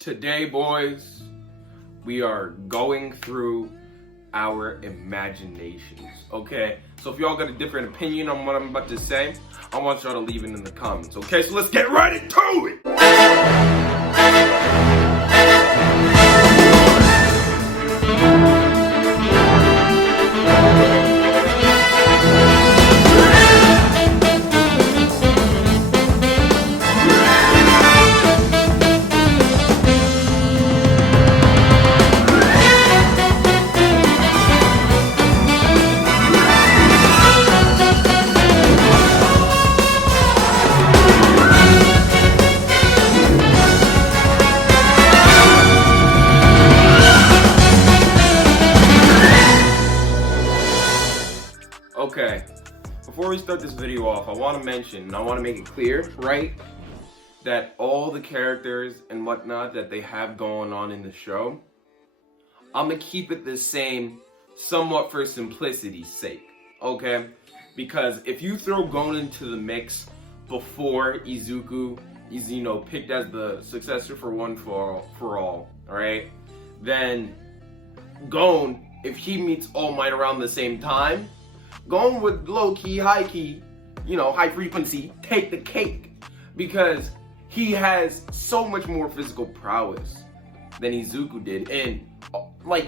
Today, boys, we are going through our imaginations, okay? So if y'all got a different opinion on what I'm about to say, I want y'all to leave it in the comments, okay? So let's get right into it! Okay, before we start this video off, I want to mention, and I want to make it clear, right, that all the characters and whatnot that they have going on in the show, I'm going to keep it the same somewhat for simplicity's sake, okay? Because if you throw Gon into the mix before Izuku is, picked as the successor for One for All, alright? Then Gon, if he meets All Might around the same time, Gon would low-key, high-key, high frequency, take the cake. Because he has so much more physical prowess than Izuku did. And,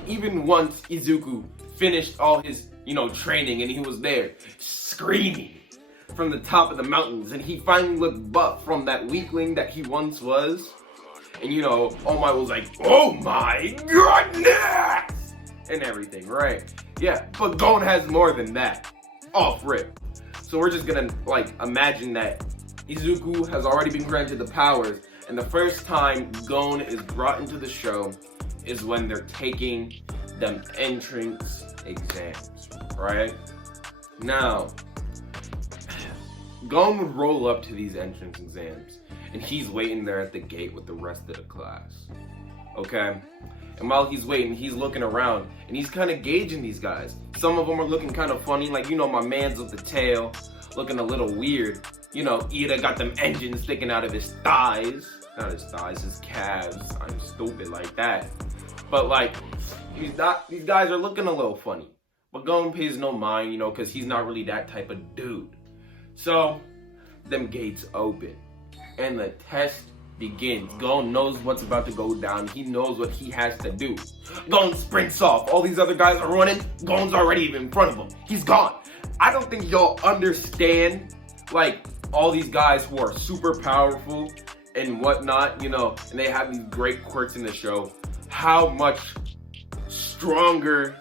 even once Izuku finished all his, training and he was there screaming from the top of the mountains and he finally looked buff from that weakling that he once was. And, All Might was like, oh my goodness! And everything, right? Yeah, but Gon has more than that. Off rip. So we're just gonna, imagine that Izuku has already been granted the powers, and the first time Gon is brought into the show is when they're taking them entrance exams, right? Now, Gon would roll up to these entrance exams, and he's waiting there at the gate with the rest of the class, okay? And while he's waiting, he's looking around, and he's kind of gauging these guys. Some of them are looking kind of funny, my man's with the tail, looking a little weird. Ida got them engines sticking out of his thighs. Not his thighs, his calves. I'm stupid like that. But, these guys are looking a little funny. But Gon pays no mind, because he's not really that type of dude. So, them gates open, and the test begins. Gon knows what's about to go down. He knows what he has to do. Gon sprints off. All these other guys are running. Gon's already in front of him. He's gone. I don't think y'all understand, all these guys who are super powerful and whatnot, and they have these great quirks in the show, how much stronger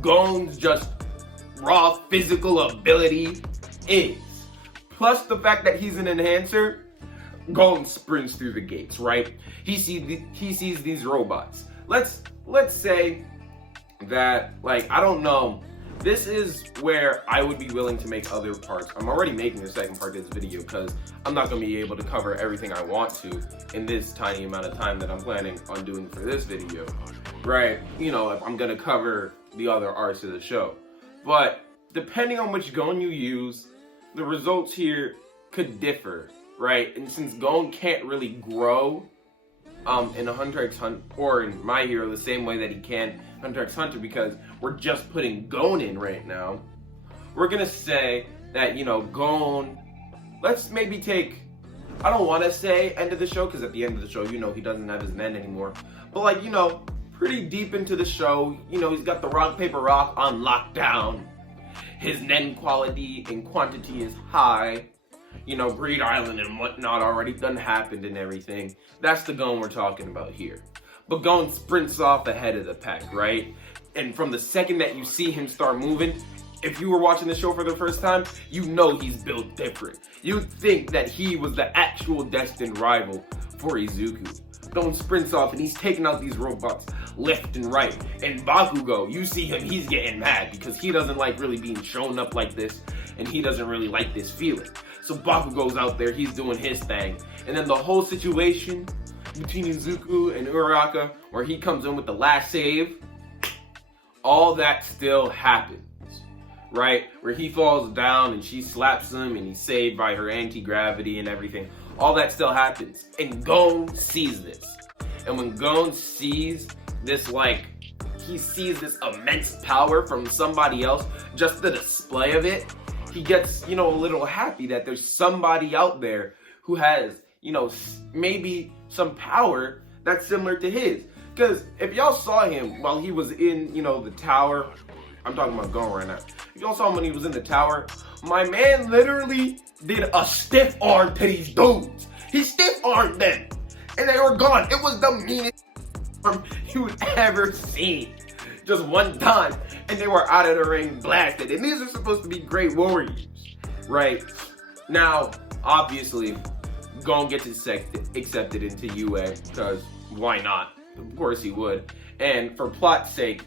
Gon's just raw physical ability is. Plus the fact that he's an enhancer, Gon sprints through the gates, right? He sees these robots. Let's say that, I don't know, this is where I would be willing to make other parts. I'm already making the second part of this video because I'm not going to be able to cover everything I want to in this tiny amount of time that I'm planning on doing for this video, right? If I'm going to cover the other arcs of the show. But depending on which Gon you use, the results here could differ. Right, and since Gon can't really grow in a Hunter x Hunter, or in My Hero, the same way that he can Hunter x Hunter, because we're just putting Gon in right now, we're gonna say that, Gon, let's maybe take, I don't want to say end of the show, because at the end of the show, he doesn't have his men anymore, but pretty deep into the show, he's got the rock, paper, rock on lockdown, his Nen quality and quantity is high, Breed Island and whatnot already done happened and everything. That's the Gon we're talking about here. But Gon sprints off ahead of the pack, right? And from the second that you see him start moving, if you were watching the show for the first time, he's built different. You'd think that he was the actual destined rival for Izuku. Gon sprints off and he's taking out these robots left and right. And Bakugo, you see him, he's getting mad because he doesn't like really being shown up like this, and he doesn't really like this feeling. So Bakugo's out there, he's doing his thing. And then the whole situation between Izuku and Uraraka, where he comes in with the last save, all that still happens, right? Where he falls down and she slaps him and he's saved by her anti-gravity and everything. All that still happens. And Gon sees this. And when Gon sees this, like, he sees this immense power from somebody else, just the display of it, he gets, a little happy that there's somebody out there who has, maybe some power that's similar to his. Because if y'all saw him while he was in, the tower, I'm talking about Gon right now. If y'all saw him when he was in the tower, my man literally did a stiff arm to these dudes. He stiff armed them, and they were gone. It was the meanest arm you'd ever seen. Just one time, and they were out of the ring blasted. And these are supposed to be great warriors, right? Now, obviously, Gon gets accepted into UA, because why not? Of course he would. And for plot's sake,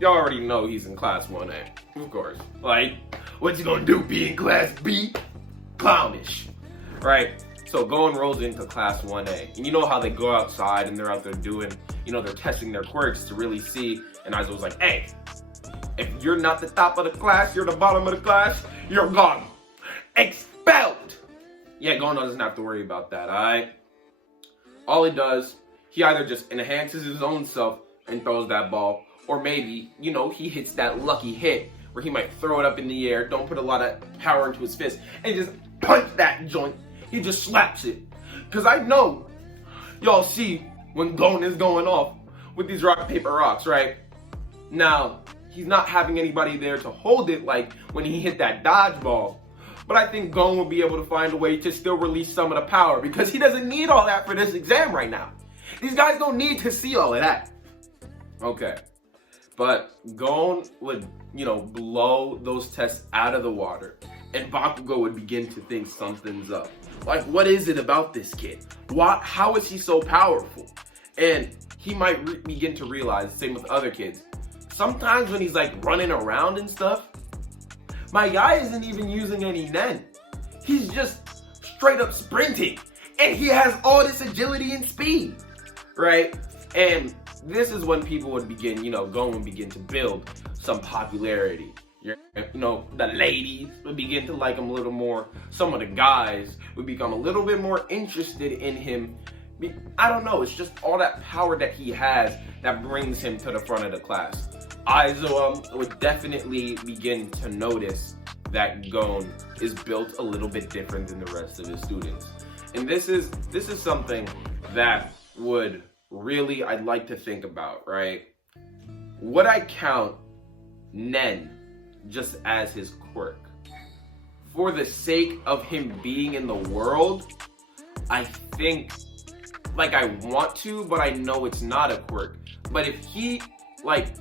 y'all already know he's in Class 1A. Of course. Like, what's he gonna do? Be in Class B? Clownish. Right? So Gon rolls into Class 1A. And you know how they go outside and they're out there doing, they're testing their quirks to really see. And Aizo was like, hey, if you're not the top of the class, you're the bottom of the class, you're gone. Expelled. Yeah, Gon doesn't have to worry about that, alright? All he does, he either just enhances his own self and throws that ball, or maybe, he hits that lucky hit where he might throw it up in the air, don't put a lot of power into his fist, and just punch that joint. He just slaps it. Because I know y'all see when Gon is going off with these rock, paper, rocks, right? Now, he's not having anybody there to hold it like when he hit that dodgeball. But I think Gon will be able to find a way to still release some of the power because he doesn't need all that for this exam right now. These guys don't need to see all of that. Okay. But Gon would, blow those tests out of the water. And Bakugo would begin to think something's up. Like, what is it about this kid? How is he so powerful? And he might begin to realize, same with other kids, sometimes when he's like running around and stuff, my guy isn't even using any nen. He's just straight up sprinting. And he has all this agility and speed, right? And this is when people would begin, Gon would begin to build some popularity. The ladies would begin to like him a little more. Some of the guys would become a little bit more interested in him. I don't know, it's just all that power that he has that brings him to the front of the class. Aizo would definitely begin to notice that Gon is built a little bit different than the rest of his students. And this is something that would really, I'd like to think about, right? Would I count Nen just as his quirk? For the sake of him being in the world, I think, like, I want to, but I know it's not a quirk. But if he, if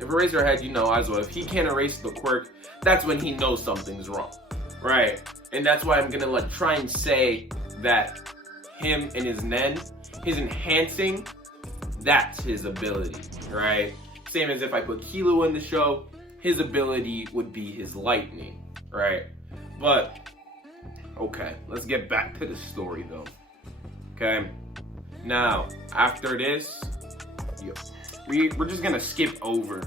erase your head, Aizo, if he can't erase the quirk, that's when he knows something's wrong, right? And that's why I'm gonna try and say that him and his Nen, his enhancing, that's his ability, right? Same as if I put Kilo in the show, his ability would be his lightning, right? But, okay, let's get back to the story though, okay? Now, after this, we're just gonna skip over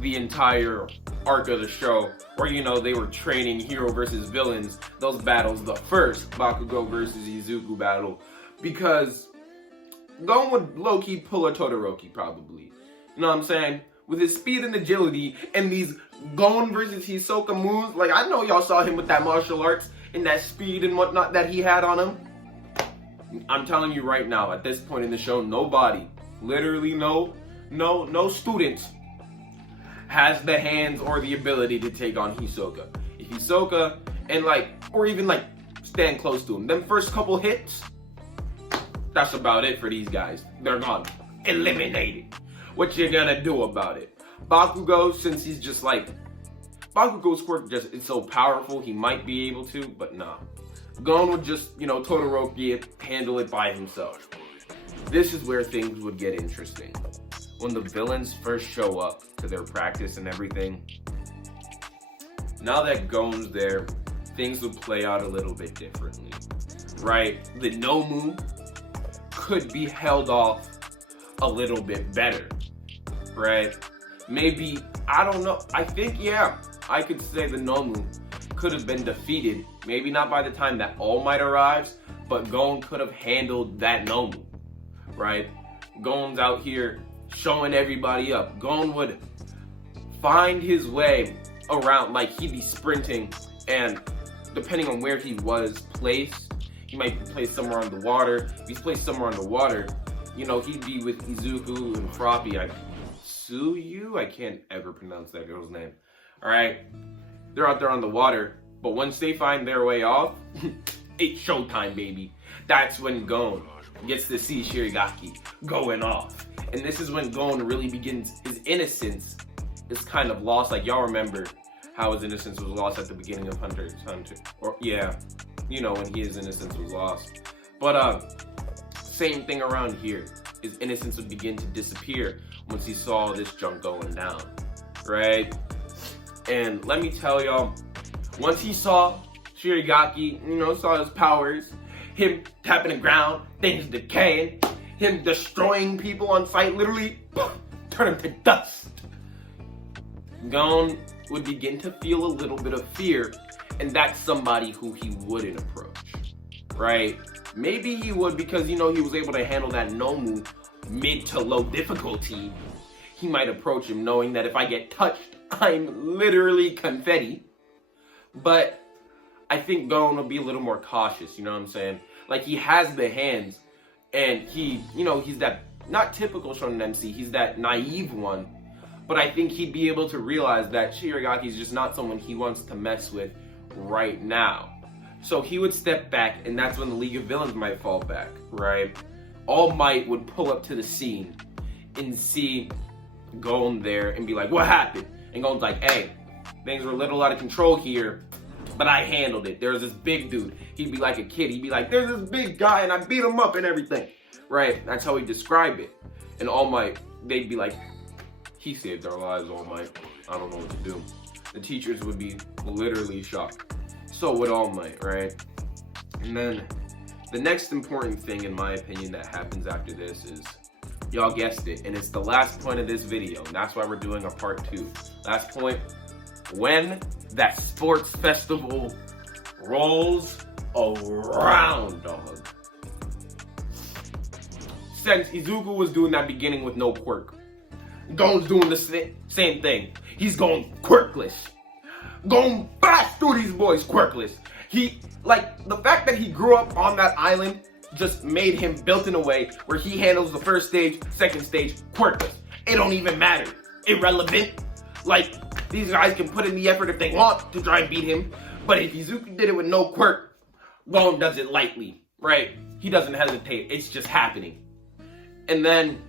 the entire arc of the show where, they were training hero versus villains, those battles, the first Bakugo versus Izuku battle, because Gon would low-key pull a Todoroki probably. You know what I'm saying? With his speed and agility and these Gon versus Hisoka moves, I know y'all saw him with that martial arts and that speed and whatnot that he had on him. I'm telling you right now, at this point in the show, nobody, literally no student has the hands or the ability to take on Hisoka. If Hisoka and or even stand close to him, them first couple hits, that's about it for these guys. They're gone. Eliminated. What you gonna do about it? Bakugo, since he's just Bakugo's quirk it's so powerful, he might be able to, but nah. Gon would just, Todoroki it, handle it by himself. This is where things would get interesting. When the villains first show up to their practice and everything, now that Gon's there, things would play out a little bit differently, right? The Nomu could be held off a little bit better, right? Maybe, I don't know, I think, yeah, I could say the Nomu could have been defeated. Maybe not by the time that All Might arrives, but Gon could have handled that Nomu, right? Gon's out here showing everybody up. Gon would find his way around, like he'd be sprinting, and depending on where he was placed, he might be placed somewhere on the water. If he's placed somewhere on the water, you know, he'd be with Izuku and Froppy. I can't ever pronounce that girl's name. All right, they're out there on the water, but once they find their way off, it's showtime, baby. That's when Gon gets to see Shirigaki going off, and this is when Gon really begins. His innocence is kind of lost. Like, y'all remember how his innocence was lost at the beginning of Hunter x Hunter, or yeah, you know, when his innocence was lost. But same thing around here. His innocence would begin to disappear once he saw this junk going down, right? And let me tell y'all, once he saw Shirigaki, you know, saw his powers, him tapping the ground, things decaying, him destroying people on sight, literally turn him to dust, Gon would begin to feel a little bit of fear, and that's somebody who he wouldn't approach, right? Maybe he would, because, you know, he was able to handle that Nomu mid to low difficulty. He might approach him knowing that if I get touched, I'm literally confetti. But I think Gon will be a little more cautious, you know what I'm saying? Like, he has the hands, and he, you know, he's that, not typical Shonen MC, he's that naive one. But I think he'd be able to realize that Shirigaki is just not someone he wants to mess with right now. So he would step back, and that's when the League of Villains might fall back, right? All Might would pull up to the scene and see Gon there and be like, what happened? And Gon's like, hey, things were a little out of control here, but I handled it. There was this big dude. He'd be like a kid. He'd be like, there's this big guy, and I beat him up and everything, right? That's how he described it. And All Might, they'd be like, he saved our lives, All Might. I don't know what to do. The teachers would be literally shocked. So would All Might, right? And then the next important thing, in my opinion, that happens after this is, y'all guessed it, and it's the last point of this video, and that's why we're doing a part 2. Last point, when that sports festival rolls around, dog. Since Izuku was doing that beginning with no quirk, Gon's doing the same thing. He's going quirkless. Going fast through these boys quirkless. He, like, the fact that he grew up on that island just made him built in a way where he handles the first stage, second stage, quirkless. It don't even matter. Irrelevant. Like, these guys can put in the effort if they want to try and beat him. But if Izuku did it with no quirk, Gon does it lightly, right? He doesn't hesitate. It's just happening. And then,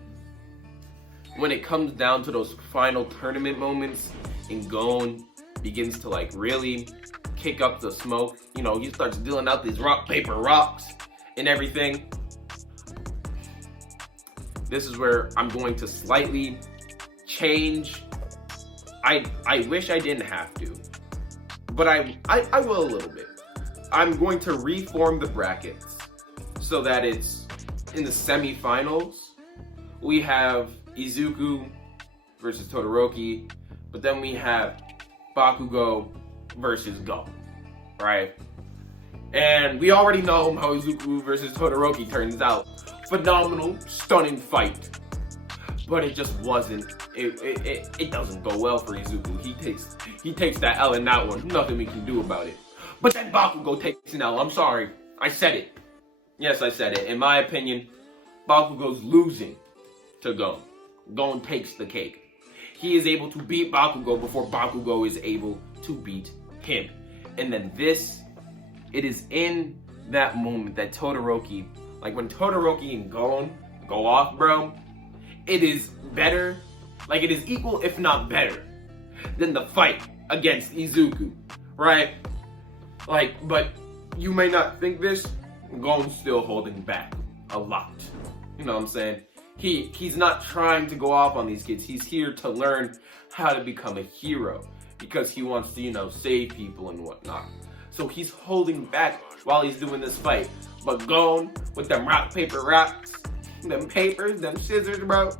when it comes down to those final tournament moments, and Gon begins to, like, really kick up the smoke, you know, he starts dealing out these rock, paper, rocks and everything. This is where I'm going to slightly change. I wish I didn't have to, but I will a little bit. I'm going to reform the brackets so that it's in the semifinals. We have Izuku versus Todoroki, but then we have Bakugo versus Gon, right? And we already know how Izuku versus Todoroki turns out. Phenomenal, stunning fight. But it just wasn't, it doesn't go well for Izuku. He takes that L in that one. Nothing we can do about it. But then Bakugo takes an L. I'm sorry. I said it. Yes, I said it. In my opinion, Bakugo's losing to Gon. Gon takes the cake. He is able to beat Bakugo before Bakugo is able to beat him. And then it is in that moment that Todoroki, like when Todoroki and Gon go off, bro, it is better, like it is equal if not better than the fight against Izuku, right? Like, but you may not think this, Gon's still holding back a lot. You know what I'm saying? He's not trying to go off on these kids. He's here to learn how to become a hero because he wants to, you know, save people and whatnot. So he's holding back while he's doing this fight. But Gon, with them rock, paper, rocks, them papers, them scissors, bro,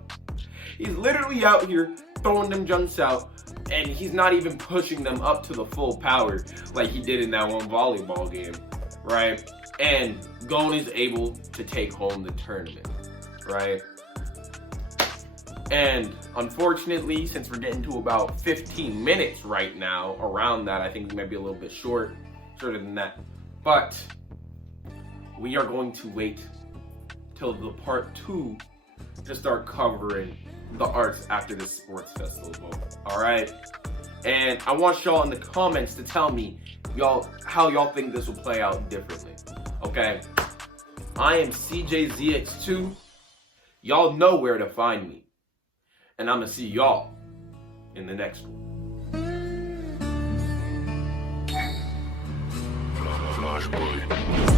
he's literally out here throwing them junks out. And he's not even pushing them up to the full power like he did in that one volleyball game, right? And Gon is able to take home the tournament, right? And unfortunately, since we're getting to about 15 minutes right now, around that, I think we might be a little bit shorter than that. But we are going to wait till the part 2 to start covering the arcs after this sports festival, all right? And I want y'all in the comments to tell me how y'all think this will play out differently, okay? I am CJZX2. Y'all know where to find me. And I'm gonna see y'all in the next one. Flash boy.